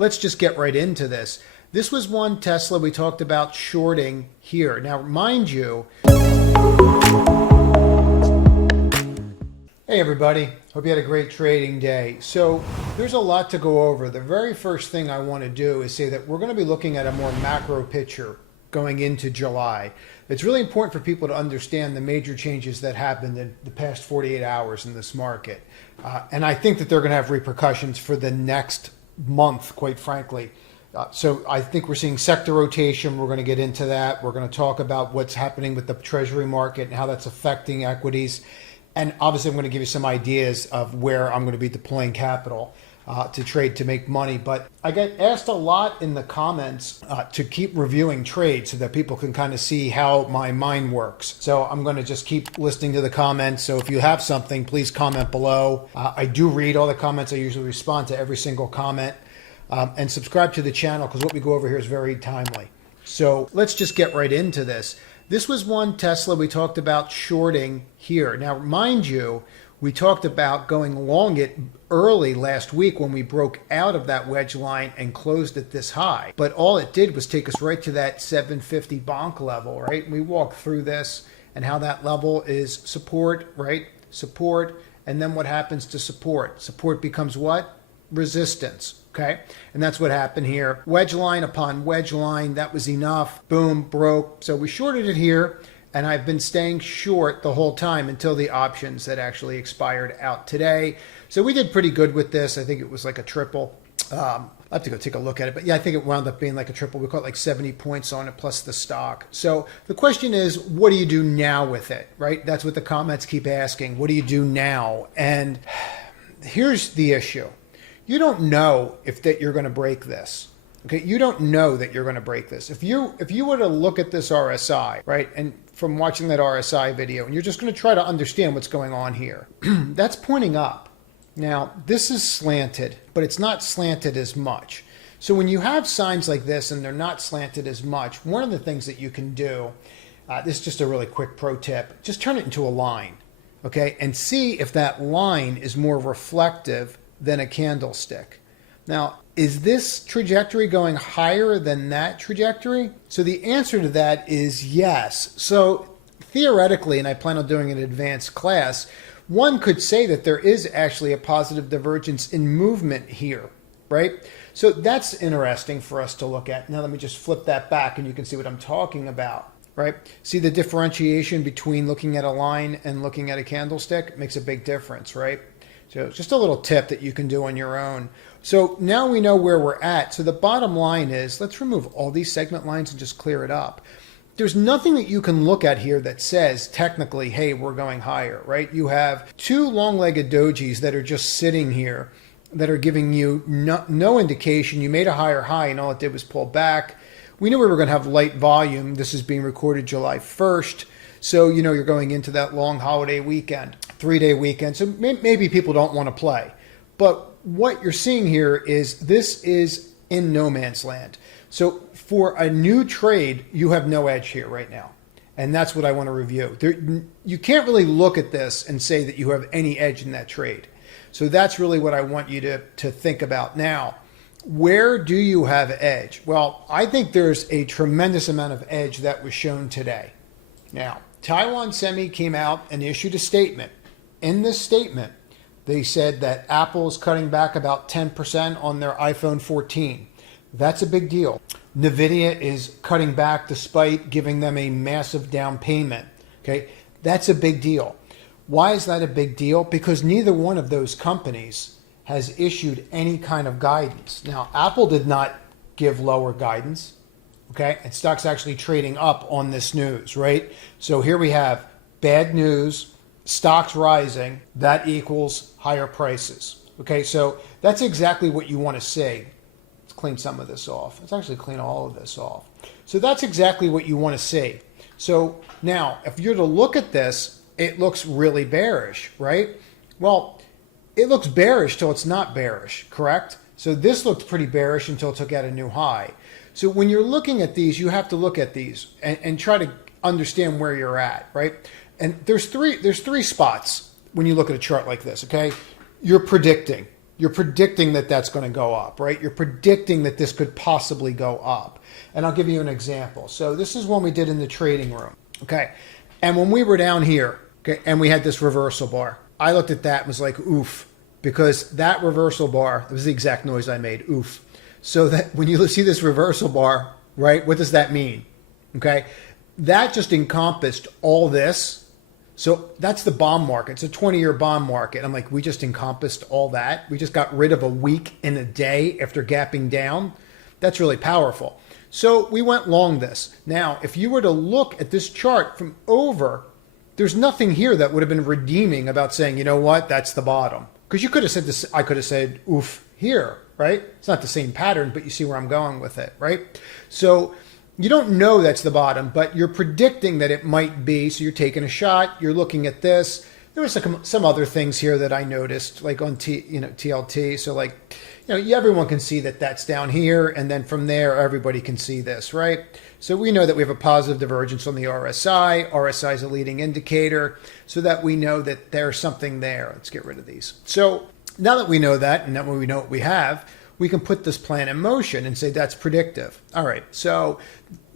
let's just get right into this. This was one Tesla we talked about shorting here. Now, mind you, hey everybody, hope you had a great trading day. So there's a lot to go over. The very first thing I want to do is say that we're going to be looking at a more macro picture going into July. It's really important for people to understand the major changes that happened in the past 48 hours in this market. And I think that they're going to have repercussions for the next month, quite frankly. So I think we're seeing sector rotation. We're going to get into that. We're going to talk about what's happening with the Treasury market and how that's affecting equities. And obviously, I'm going to give you some ideas of where I'm going to be deploying capital to trade to make money. But I get asked a lot in the comments to keep reviewing trades so that people can kind of see how my mind works. So I'm going to just keep listening to the comments. So if you have something, please comment below. I do read all the comments. I usually respond to every single comment. And subscribe to the channel because what we go over here is very timely. So let's just get right into this. This was one Tesla we talked about shorting here. Now, mind you, we talked about going long it early last week when we broke out of that wedge line and closed at this high. But all it did was take us right to that 750 bonk level, right? And we walked through this and how that level is support, right? Support. And then what happens to support? Support becomes what? Resistance. Okay, and that's what happened here. Wedge line upon wedge line, that was enough. Boom, broke. So we shorted it here, and I've been staying short the whole time until the options that actually expired out today. So we did pretty good with this. I think it was like a triple. I'll have to go take a look at it. But yeah, I think it wound up being like a triple. We caught like 70 points on it plus the stock. So the question is, what do you do now with it, right? That's what the comments keep asking. What do you do now? And here's the issue. You don't know if that you're going to break this. Okay, you don't know that you're going to break this. If you were to look at this RSI, right, and from watching that RSI video, and you're just going to try to understand what's going on here, that's pointing up. Now, this is slanted, but it's not slanted as much. So when you have signs like this and they're not slanted as much, one of the things that you can do, this is just a really quick pro tip, just turn it into a line, okay, and see if that line is more reflective than a candlestick. Now, is this trajectory going higher than that trajectory? So the answer to that is yes. So theoretically, and I plan on doing an advanced class, one could say that there is actually a positive divergence in movement here, right? So that's interesting for us to look at. Now let me just flip that back and you can see what I'm talking about, right? See the differentiation between looking at a line and looking at a candlestick makes a big difference, right? So just a little tip that you can do on your own. So now we know where we're at. So the bottom line is, let's remove all these segment lines and just clear it up. There's nothing that you can look at here that says technically, hey, we're going higher, right? You have two long-legged dojis that are just sitting here that are giving you no indication. You made a higher high and all it did was pull back. We knew we were going to have light volume. This is being recorded July 1st. So, you know, you're going into that long holiday weekend, 3-day weekend. So maybe people don't want to play. But what you're seeing here is this is in no man's land. So for a new trade, you have no edge here right now. And that's what I want to review. You can't really look at this and say that you have any edge in that trade. So that's really what I want you to think about now. Where do you have edge? Well, I think there's a tremendous amount of edge that was shown today. Now, Taiwan Semi came out and issued a statement. In this statement, they said that Apple is cutting back about 10% on their iPhone 14. That's a big deal. NVIDIA is cutting back despite giving them a massive down payment. Okay, that's a big deal. Why is that a big deal? Because neither one of those companies has issued any kind of guidance. Now, Apple did not give lower guidance. Okay, and stock's actually trading up on this news, right? So here we have bad news, stocks rising, that equals higher prices. Okay, so that's exactly what you want to see. Let's clean some of this off. Let's actually clean all of this off. So that's exactly what you want to see. So now, if you're to look at this, it looks really bearish, right? Well, it looks bearish till it's not bearish, correct? So this looked pretty bearish until it took out a new high. So when you're looking at these, you have to look at these and try to understand where you're at, right? And there's three spots when you look at a chart like this, okay? You're predicting. you're predicting that that's going to go up, right? You're predicting that this could possibly go up. And I'll give you an example. So this is one we did in the trading room, okay? And when we were down here, okay, and we had this reversal bar, I looked at that and was like, oof, because that reversal bar, it was the exact noise I made, oof. So that when you see this reversal bar, right, what does that mean? Okay, that just encompassed all this. So that's the bond market. It's a 20-year bond market. I'm like, we just encompassed all that. We just got rid of a week in a day after gapping down. That's really powerful. So we went long this. Now, if you were to look at this chart from over, there's nothing here that would have been redeeming about saying, you know what, that's the bottom. Because you could have said this, I could have said, oof, here, right? It's not the same pattern, but you see where I'm going with it, right? So you don't know that's the bottom, but you're predicting that it might be. So you're taking a shot. You're looking at this. There was some other things here that I noticed, like on TLT. So like, everyone can see that that's down here, and then from there, everybody can see this, right? So we know that we have a positive divergence on the RSI. RSI is a leading indicator, so that we know that there's something there. Let's get rid of these. So now that we know that, and that we know what we have, we can put this plan in motion and say that's predictive. All right, so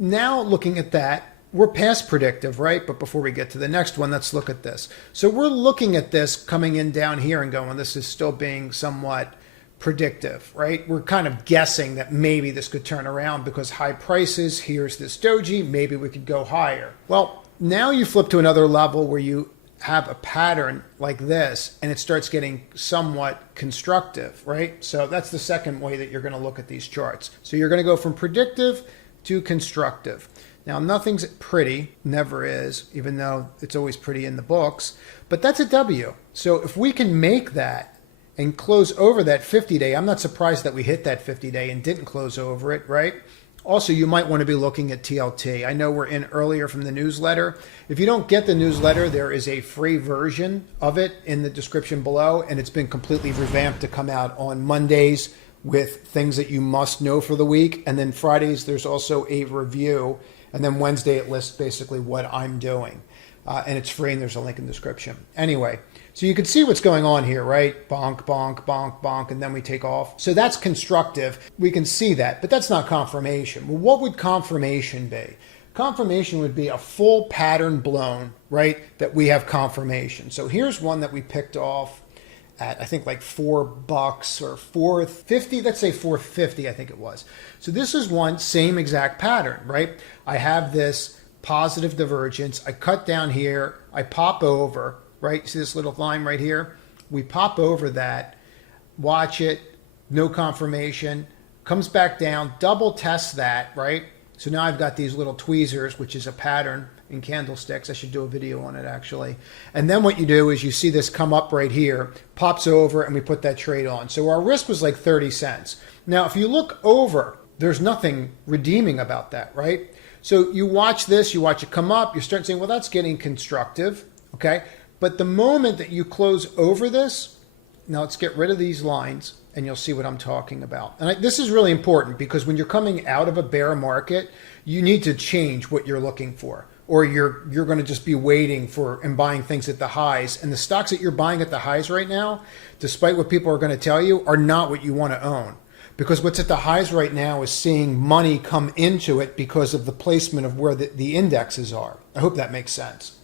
now looking at that, we're past predictive, right? But before we get to the next one, let's look at this. So we're looking at this coming in down here and going, this is still being somewhat predictive, right? We're kind of guessing that maybe this could turn around because high prices, here's this doji, maybe we could go higher. Well, now you flip to another level where you have a pattern like this and it starts getting somewhat constructive, right? So that's the second way that you're going to look at these charts. So you're going to go from predictive to constructive. Now, nothing's pretty, never is, even though it's always pretty in the books, but that's a W. So if we can make that and close over that 50-day, I'm not surprised that we hit that 50-day and didn't close over it, right? Also, you might want to be looking at TLT. I know we're in earlier from the newsletter. If you don't get the newsletter, there is a free version of it in the description below, and it's been completely revamped to come out on Mondays with things that you must know for the week. And then Fridays, there's also a review. And then Wednesday, it lists basically what I'm doing. And it's free, and there's a link in the description. Anyway, so you can see what's going on here, right? Bonk, bonk, bonk, bonk, and then we take off. So that's constructive. We can see that, but that's not confirmation. Well, what would confirmation be? Confirmation would be a full pattern blown, right? That we have confirmation. So here's one that we picked off at, I think, like $4 or $4.50. Let's say $4.50, I think it was. So this is one same exact pattern, right? I have this positive divergence. I cut down here. I pop over. Right? See this little line right here? We pop over that, watch it, no confirmation, comes back down, double test that, right? So now I've got these little tweezers, which is a pattern in candlesticks. I should do a video on it actually. And then what you do is you see this come up right here, pops over, and we put that trade on. So our risk was like 30 cents. Now, if you look over, there's nothing redeeming about that, right? So you watch this, you watch it come up, you start saying, well, that's getting constructive, okay? But the moment that you close over this, now let's get rid of these lines and you'll see what I'm talking about. And this is really important because when you're coming out of a bear market, you need to change what you're looking for, or you're going to just be waiting for and buying things at the highs. And the stocks that you're buying at the highs right now, despite what people are going to tell you, are not what you want to own. Because what's at the highs right now is seeing money come into it because of the placement of where the indexes are. I hope that makes sense.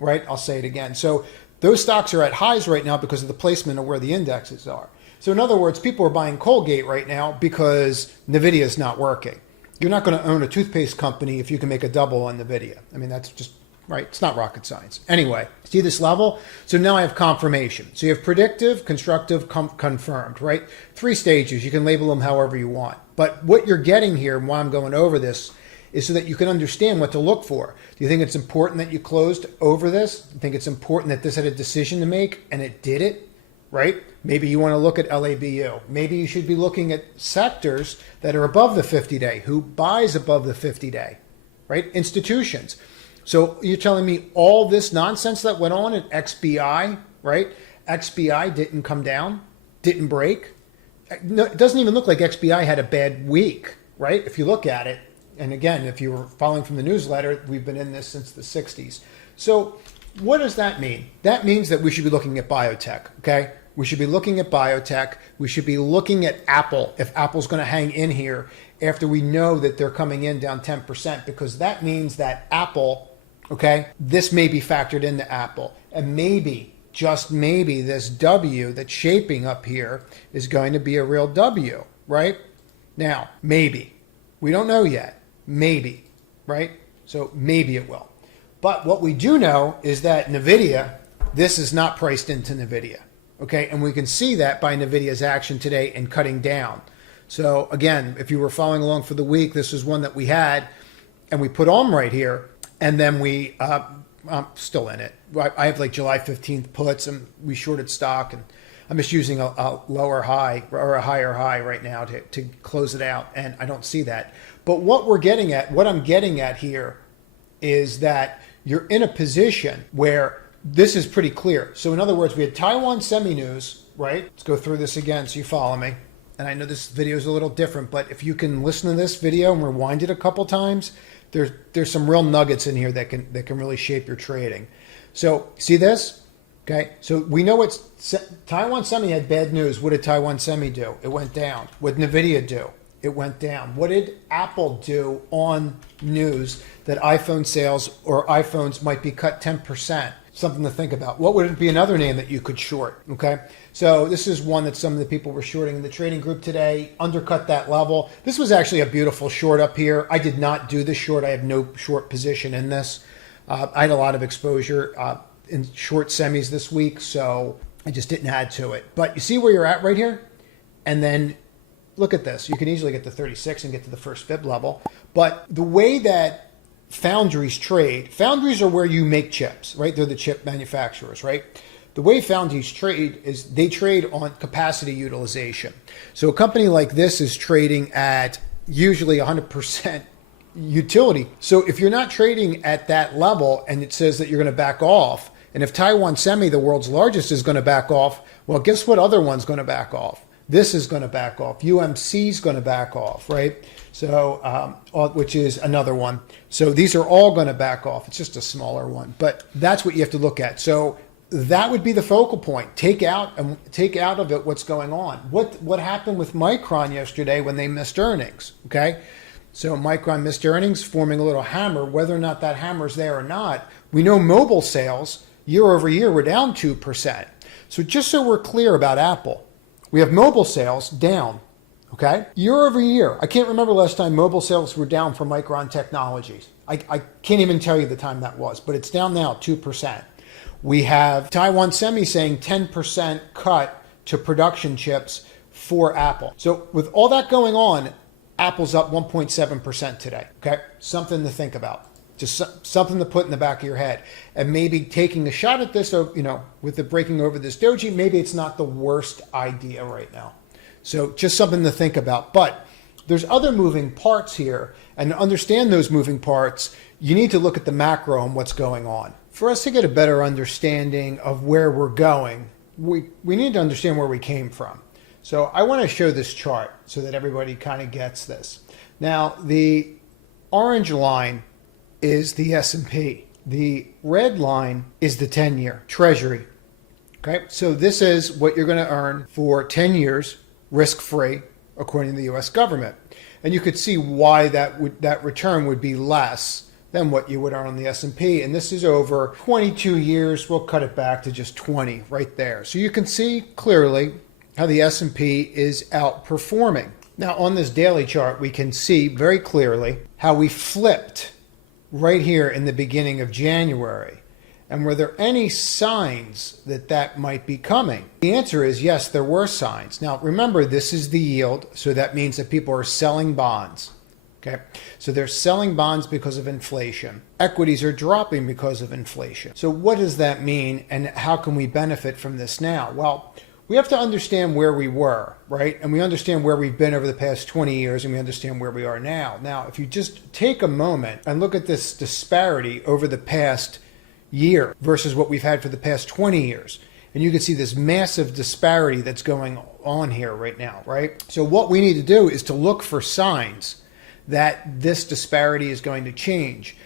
Right? I'll say it again. So those stocks are at highs right now because of the placement of where the indexes are. So in other words, people are buying Colgate right now because NVIDIA is not working. You're not going to own a toothpaste company if you can make a double on NVIDIA. I mean, that's just, right? It's not rocket science. Anyway, see this level? So now I have confirmation. So you have predictive, constructive, confirmed, right? 3 stages. You can label them however you want. But what you're getting here, and why I'm going over this, is so that you can understand what to look for. Do you think it's important that you closed over this? Do you think it's important that this had a decision to make and it did it, right? Maybe you want to look at LABU. Maybe you should be looking at sectors that are above the 50-day. Who buys above the 50-day, right? Institutions. So you're telling me all this nonsense that went on at XBI, right? XBI didn't come down, didn't break. No, it doesn't even look like XBI had a bad week, right? If you look at it. And again, if you were following from the newsletter, we've been in this since the 60s. So what does that mean? That means that we should be looking at biotech, okay? We should be looking at biotech. We should be looking at Apple, if Apple's going to hang in here after we know that they're coming in down 10%, because that means that Apple, okay, this may be factored into Apple. And maybe, just maybe, this W that's shaping up here is going to be a real W, right? Now, maybe. We don't know yet. Maybe, right? So maybe it will. But what we do know is that NVIDIA, this is not priced into NVIDIA, okay? And we can see that by NVIDIA's action today in cutting down. So again, if you were following along for the week, this is one that we had, and we put on right here, and then we, I'm still in it. I have like July 15th puts, and we shorted stock, and I'm just using a lower high or a higher high right now to close it out, and I don't see that. But what I'm getting at here is that you're in a position where this is pretty clear. So in other words, we had Taiwan semi news, right? Let's go through this again so you follow me. And I know this video is a little different, but if you can listen to this video and rewind it a couple times, there's some real nuggets in here that can really shape your trading. So see this? Okay, so we know Taiwan Semi had bad news. What did Taiwan Semi do? It went down. What did NVIDIA do? It went down. What did Apple do on news that iPhone sales or iPhones might be cut 10%? Something to think about. What would it be another name that you could short? Okay, so this is one that some of the people were shorting in the trading group today. Undercut that level. This was actually a beautiful short up here. I did not do the short. I have no short position in this. I had a lot of exposure in short semis this week, so I just didn't add to it. But you see where you're at right here? And then look at this. You can easily get to 36 and get to the first fib level. But the way that foundries trade, foundries are where you make chips, right? They're the chip manufacturers, right? The way foundries trade is they trade on capacity utilization. So a company like this is trading at usually 100% utility. So if you're not trading at that level and it says that you're going to back off, and if Taiwan Semi, the world's largest, is going to back off, well, guess what other one's going to back off? This is going to back off. UMC is going to back off, right? So, which is another one. So these are all going to back off. It's just a smaller one, but that's what you have to look at. So that would be the focal point. Take out of it what's going on. What happened with Micron yesterday when they missed earnings? Okay, so Micron missed earnings, forming a little hammer. Whether or not that hammer's there or not, we know mobile sales year over year were down 2%. So just so we're clear about Apple, we have mobile sales down, okay? Year over year. I can't remember last time mobile sales were down for Micron Technologies. I can't even tell you the time that was, but it's down now 2%. We have Taiwan Semi saying 10% cut to production chips for Apple. So with all that going on, Apple's up 1.7% today, okay? Something to think about. Just something to put in the back of your head. And maybe taking a shot at this, with the breaking over this doji, maybe it's not the worst idea right now. So just something to think about. But there's other moving parts here. And to understand those moving parts, you need to look at the macro and what's going on. For us to get a better understanding of where we're going, we need to understand where we came from. So I want to show this chart so that everybody kind of gets this. Now, the orange line is the S&P. The red line is the 10-year Treasury. Okay, so this is what you're going to earn for 10 years, risk-free, according to the U.S. government. And you could see why that return would be less than what you would earn on the S&P. And this is over 22 years. We'll cut it back to just 20 right there. So you can see clearly how the S&P is outperforming. Now on this daily chart, we can see very clearly how we flipped right here in the beginning of January. And were there any signs that might be coming? The answer is yes, there were signs. Now remember, this is the yield, so that means that people are selling bonds. Okay, so they're selling bonds because of inflation. Equities are dropping because of inflation. So what does that mean, and how can we benefit from this now? Well, we have to understand where we were, right? And we understand where we've been over the past 20 years, and we understand where we are now. Now, if you just take a moment and look at this disparity over the past year versus what we've had for the past 20 years, and you can see this massive disparity that's going on here right now, right? So what we need to do is to look for signs that this disparity is going to change.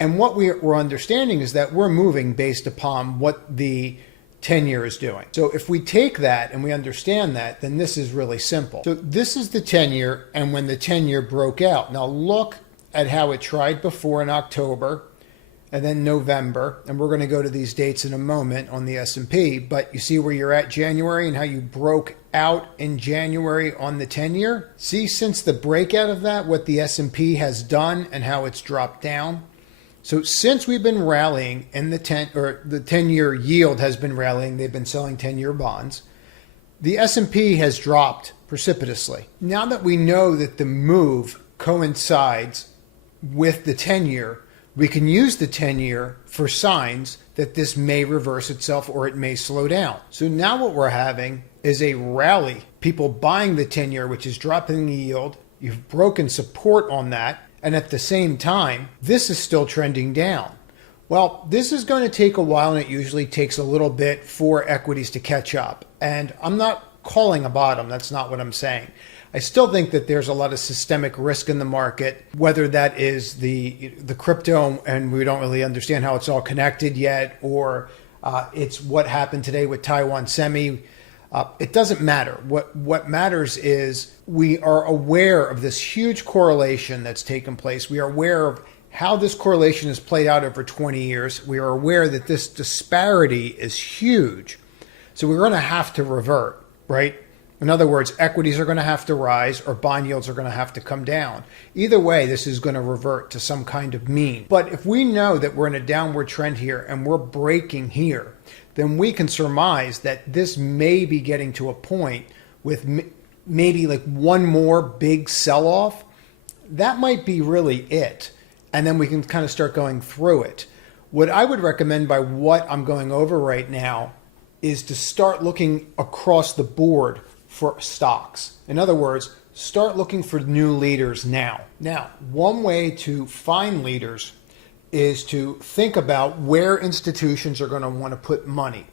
And what we're understanding is that we're moving based upon what the 10-year is doing. So if we take that and we understand that, then this is really simple. So this is the 10-year, and when the 10-year broke out. Now look at how it tried before in October and then November, and we're going to go to these dates in a moment on the S&P, but you see where you're at January and how you broke out in January on the 10-year? See, since the breakout of that, what the S&P has done and how it's dropped down? So since we've been rallying in the 10-year yield has been rallying, they've been selling 10-year bonds, the S&P has dropped precipitously. Now that we know that the move coincides with the 10-year, we can use the 10-year for signs that this may reverse itself or it may slow down. So now what we're having is a rally. People buying the 10-year, which is dropping the yield. You've broken support on that. And at the same time, this is still trending down. Well, this is going to take a while, and it usually takes a little bit for equities to catch up. And I'm not calling a bottom. That's not what I'm saying. I still think that there's a lot of systemic risk in the market, whether that is the crypto, and we don't really understand how it's all connected yet, or it's what happened today with Taiwan Semi. It doesn't matter. What matters is we are aware of this huge correlation that's taken place. We are aware of how this correlation has played out over 20 years. We are aware that this disparity is huge. So we're going to have to revert, right? In other words, equities are going to have to rise or bond yields are going to have to come down. Either way, this is going to revert to some kind of mean. But if we know that we're in a downward trend here and we're breaking here, then we can surmise that this may be getting to a point with maybe like one more big sell-off. That might be really it. And then we can kind of start going through it. What I would recommend by what I'm going over right now is to start looking across the board for stocks. In other words, start looking for new leaders now. Now, one way to find leaders is to think about where institutions are going to want to put money.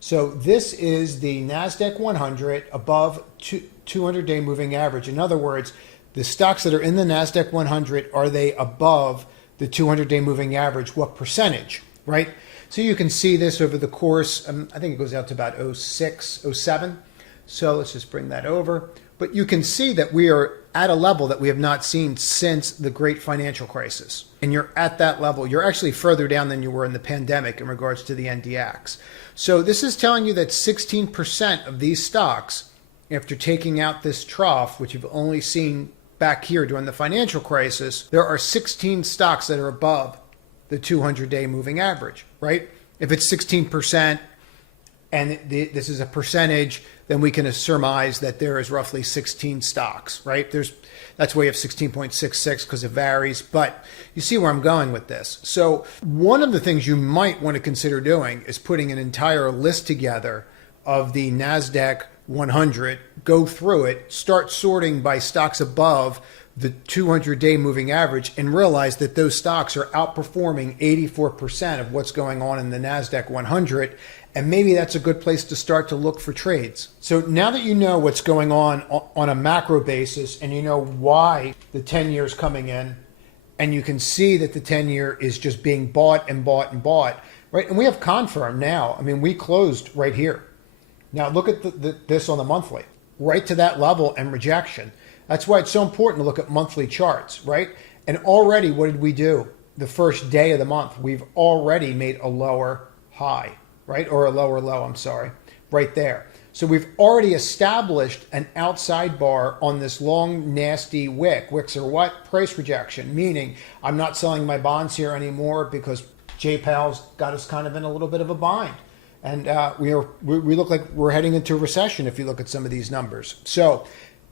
So this is the NASDAQ 100 above 200-day moving average. In other words, the stocks that are in the NASDAQ 100, are they above the 200-day moving average? What percentage, right? So you can see this over the course, I think it goes out to about 06, 07. So let's just bring that over. But you can see that we are at a level that we have not seen since the great financial crisis. And you're at that level. You're actually further down than you were in the pandemic in regards to the NDX. So this is telling you that 16% of these stocks, after taking out this trough, which you've only seen back here during the financial crisis, there are 16 stocks that are above the 200-day moving average, right? If it's 16%, and this is a percentage, then we can surmise that there is roughly 16 stocks, right? That's why you have 16.66 because it varies, but you see where I'm going with this. So one of the things you might want to consider doing is putting an entire list together of the NASDAQ 100, go through it, start sorting by stocks above the 200-day moving average, and realize that those stocks are outperforming 84% of what's going on in the NASDAQ 100. And maybe that's a good place to start to look for trades. So now that you know what's going on a macro basis, and you know why the 10-year is coming in, and you can see that the 10-year is just being bought and bought and bought, right? And we have Confirm now. I mean, we closed right here. Now look at this on the monthly, right to that level and rejection. That's why it's so important to look at monthly charts, right? And already, what did we do? The first day of the month, we've already made a lower high, right? Or a lower low, I'm sorry, right there. So we've already established an outside bar on this long, nasty wick. Wicks are what? Price rejection, meaning I'm not selling my bonds here anymore because J-Pal's got us kind of in a little bit of a bind. And we look like we're heading into a recession if you look at some of these numbers. So,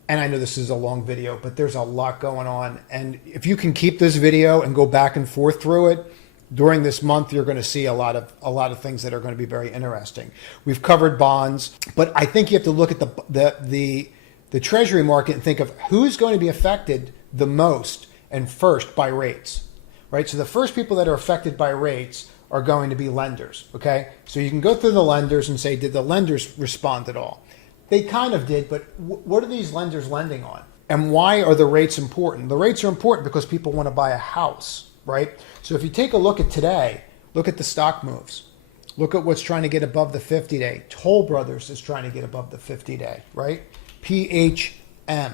and I know this is a long video, but there's a lot going on. And if you can keep this video and go back and forth through it, during this month, you're going to see a lot of things that are going to be very interesting. We've covered bonds, but I think you have to look at the Treasury market and think of who's going to be affected the most and first by rates, right? So the first people that are affected by rates are going to be lenders, okay? So you can go through the lenders and say, did the lenders respond at all? They kind of did, but what are these lenders lending on? And why are the rates important? The rates are important because people want to buy a house, right? So if you take a look at today, look at the stock moves. Look at what's trying to get above the 50-day. Toll Brothers is trying to get above the 50-day, right? PHM,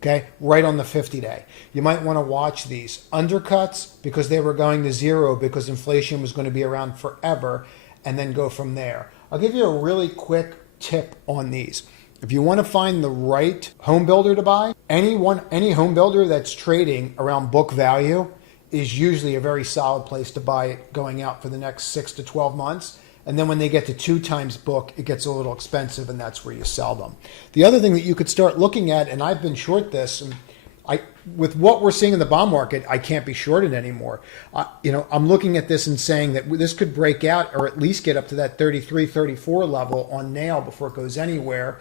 okay, right on the 50-day. You might want to watch these undercuts because they were going to zero because inflation was going to be around forever, and then go from there. I'll give you a really quick tip on these. If you want to find the right home builder to buy, any home builder that's trading around book value is usually a very solid place to buy it going out for the next 6 to 12 months. And then when they get to 2 times book, it gets a little expensive, and that's where you sell them. The other thing that you could start looking at, and I've been short this, and with what we're seeing in the bond market, I can't be shorted anymore. I'm looking at this and saying that this could break out or at least get up to that 33, 34 level on nail before it goes anywhere.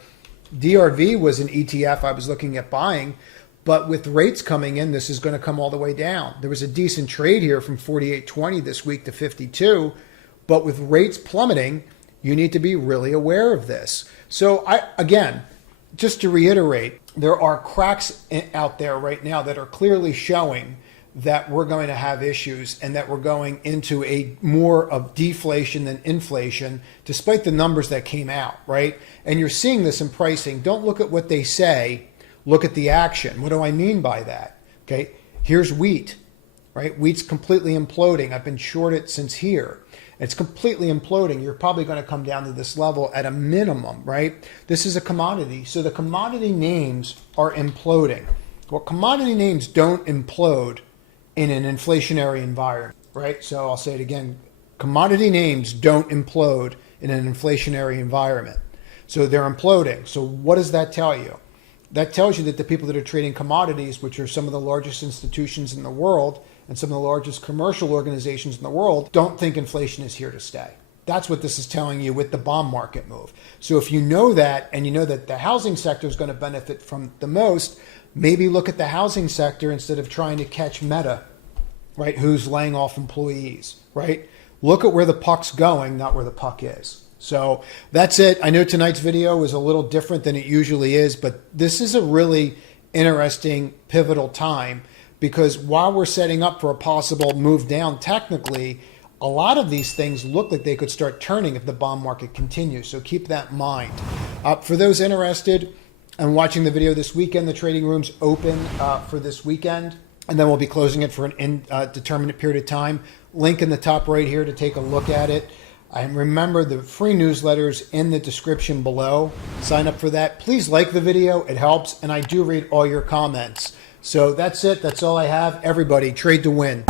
DRV was an ETF I was looking at buying, but with rates coming in, this is going to come all the way down. There was a decent trade here from 48.20 this week to 52, but with rates plummeting, you need to be really aware of this. So again, just to reiterate, there are cracks out there right now that are clearly showing that we're going to have issues and that we're going into a more of deflation than inflation, despite the numbers that came out, right? And you're seeing this in pricing. Don't look at what they say, look at the action. What do I mean by that? Okay, here's wheat, right? Wheat's completely imploding. I've been short it since here. It's completely imploding. You're probably going to come down to this level at a minimum, right? This is a commodity. So the commodity names are imploding. Well, commodity names don't implode in an inflationary environment, right? So I'll say it again. Commodity names don't implode in an inflationary environment. So they're imploding. So what does that tell you? That tells you that the people that are trading commodities, which are some of the largest institutions in the world, and some of the largest commercial organizations in the world, don't think inflation is here to stay. That's what this is telling you with the bond market move. So if you know that, and you know that the housing sector is going to benefit from the most, maybe look at the housing sector instead of trying to catch Meta, right? Who's laying off employees, right? Look at where the puck's going, not where the puck is. So that's it. I know tonight's video is a little different than it usually is, but this is a really interesting, pivotal time, because while we're setting up for a possible move down technically, a lot of these things look like they could start turning if the bond market continues. So keep that in mind. For those interested in watching the video this weekend, the trading room's open for this weekend, and then we'll be closing it for an indeterminate period of time. Link in the top right here to take a look at it. And remember, the free newsletters in the description below. Sign up for that. Please like the video. It helps. And I do read all your comments. So that's it. That's all I have. Everybody, trade to win.